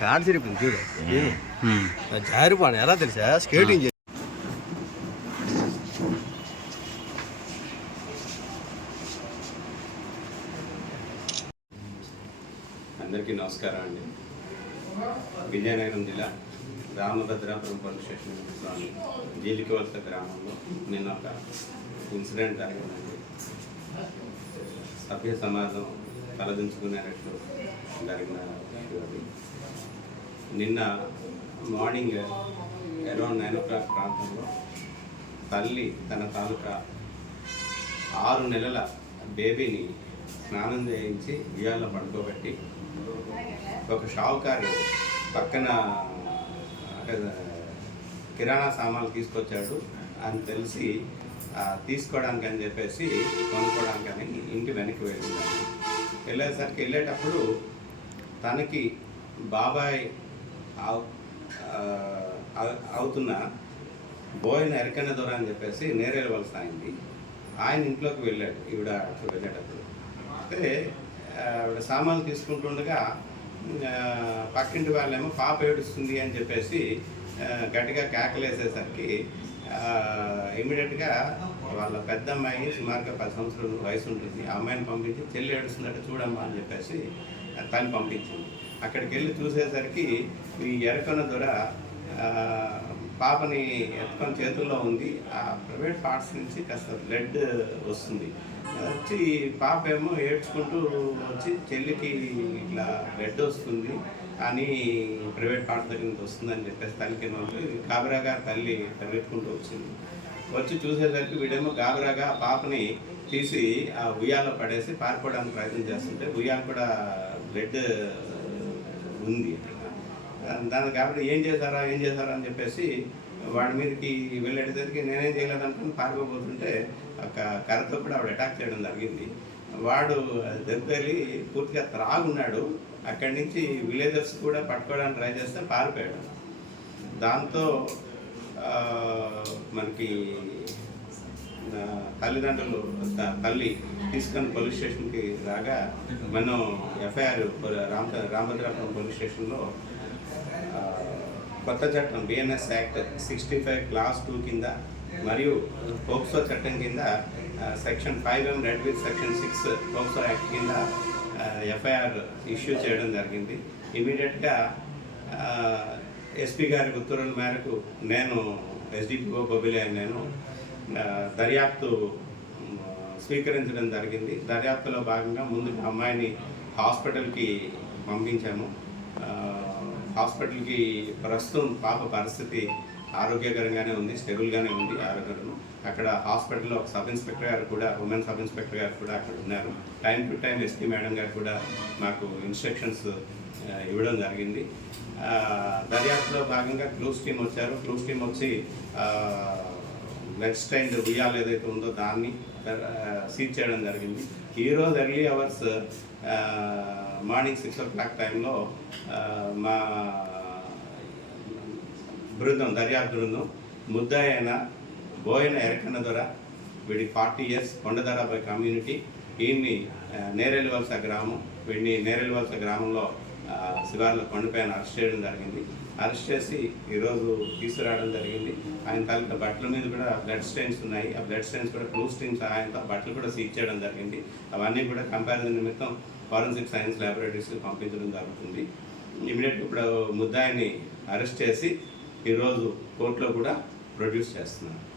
Fan సిరిపింది చూడు జారిపోను ఎలా తెలుసా స్కేటింగ్ అందరికీ నమస్కారం అండి. విజయనగరం జిల్లా రామభద్రాపురం పోలీస్ స్టేషన్ జీలికవలస గ్రామంలో నిన్న ఒక ఇన్సిడెంట్ జరిగిందండి. సభ్య సమాజం తలదించుకునేటట్లు జరిగిన నిన్న morning around nine o'clock ప్రాంతంలో తల్లి తన తాలూకా ఆరు నెలల బేబీని స్నానం చేయించి ఉయ్యాల్లో పడుకోబెట్టి ఒక షావుకారు పక్కన కిరాణా సామాన్లు తీసుకొచ్చాడు అని తెలిసి తీసుకోవడానికి అని చెప్పేసి కొనుక్కోవడానికి అని ఇంటి వెనక్కి వెళ్ళింది వెళ్ళేసరికి వెళ్ళేటప్పుడు తనకి బాబాయ్ అవుతున్న బోయిన ఎరకన్న దొర అని చెప్పేసి నేరేళ్ళ వలస అయింది ఆయన ఇంట్లోకి వెళ్ళాడు ఈవిడ వెళ్ళేటప్పుడు. అయితే ఆవిడ సామాన్లు తీసుకుంటుండగా పక్కింటి వాళ్ళేమో పాప ఏడుస్తుంది అని చెప్పేసి గట్టిగా కేకలేసేసరికి ఇమీడియట్గా వాళ్ళ పెద్ద అమ్మాయి సుమారుగా పది సంవత్సరాల వయసు ఉంటుంది ఆ అమ్మాయిని పంపించి చెల్లి ఏడుస్తున్నట్టు చూడమ్మా అని చెప్పేసి తను పంపించింది. అక్కడికి వెళ్ళి చూసేసరికి ఈ ఎరకొన దొర పాపని ఎత్తుకొని చేతుల్లో ఉంది. ఆ ప్రైవేట్ పార్ట్స్ నుంచి కాస్త బ్లడ్ వస్తుంది. వచ్చి పాప ఏమో ఏడ్చుకుంటూ వచ్చి చెల్లికి ఇట్లా బ్లడ్ వస్తుంది. అని ప్రైవేట్ పార్ట్స్ దగ్గర నుంచి వస్తుందని చెప్పేసి తల్లికి కాబరా కాబరాగా తల్లి పరిగెత్తుకుంటూ వచ్చింది. వచ్చి చూసేసరికి వీడేమో గాబరాగా ఆ పాపని తీసి ఆ ఉయ్యాలో పడేసి పారిపోవడానికి ప్రయత్నం చేస్తుంటే ఉయ్యాల కూడా బ్లడ్ ఉంది దాని కాబట్టి ఏం చేశారా ఏం చేశారా అని చెప్పేసి వాడి మీదకి వెళ్ళేటసరికి నేనేం చేయలేదనుకుని పారిపోతుంటే ఒక కర్రతో కూడా ఆవిడ అటాక్ చేయడం జరిగింది. వాడు దెబ్బలి పూర్తిగా త్రాగున్నాడు. అక్కడి నుంచి విలేజర్స్ కూడా పట్టుకోవడానికి ట్రై చేస్తే పారిపోయాడు. దాంతో మనకి తల్లిదండ్రులు తల్లి తీసుకొని పోలీస్ స్టేషన్కి రాగా మనం ఎఫ్ఐఆర్ రామ రామభద్రాపురం పోలీస్ స్టేషన్లో కొత్త చట్టం BNS act sixty five clause two కింద మరియు పోక్సో చట్టం కింద section five m read with section six POCSO act కింద ఎఫ్ఐఆర్ ఇష్యూ చేయడం జరిగింది. ఇమీడియట్గా ఎస్పీ గారి ఉత్తర్వుల మేరకు నేను ఎస్డిపిఓ బొబిలే అని నేను దర్యాప్తు స్వీకరించడం జరిగింది. దర్యాప్తులో భాగంగా ముందు అమ్మాయిని హాస్పిటల్కి పంపించాము. హాస్పిటల్కి ప్రస్తుతం పాప పరిస్థితి ఆరోగ్యకరంగానే ఉంది స్టెబుల్గానే ఉంది ఆరోగ్యం అక్కడ హాస్పిటల్లో ఒక సబ్ ఇన్స్పెక్టర్ గారు కూడా ఉమెన్ సబ్ ఇన్స్పెక్టర్ గారు కూడా అక్కడ ఉన్నారు. Time to time SP madam గారు కూడా మాకు ఇన్స్ట్రక్షన్స్ ఇవ్వడం జరిగింది. దర్యాప్తులో భాగంగా క్లూస్ టీమ్ వచ్చారు. క్లూస్ టీమ్ వచ్చి బ్లడ్ స్టైండ్ ఉయ్యాలు ఏదైతే ఉందో దాన్ని సీజ్ చేయడం జరిగింది. ఈరోజు early hours morning six o'clock టైంలో మా బృందం దర్యాప్తు బృందం ముద్దాయన బోయన ఎరకన్న దొర వీడి ఫార్టీ ఇయర్స్ కొండదరాబాయ్ కమ్యూనిటీ ఈయన్ని ఆ, నేరేలు వలస గ్రామం వీడిని నేరేలు వలస గ్రామంలో శివార్ల శివార్లో కొండపైన అరెస్ట్ చేయడం జరిగింది. అరెస్ట్ చేసి ఈరోజు తీసుకురావడం జరిగింది. ఆయన తాలూకా బట్టల మీద కూడా బ్లడ్ స్టెయిన్స్ ఉన్నాయి. ఆ బ్లడ్ స్టెయిన్స్ కూడా క్లూ స్టెయిన్స్ ఆయనతో బట్టలు కూడా సీజ్ చేయడం జరిగింది. అవన్నీ కూడా కంపారిజన్ నిమిత్తం ఫారెన్సిక్ సైన్స్ ల్యాబొరేటరీస్కి పంపించడం జరుగుతుంది. ఇమీడియట్గా ఇప్పుడు ముద్దాయిని అరెస్ట్ చేసి ఈరోజు కోర్టులో కూడా ప్రొడ్యూస్ చేస్తున్నారు.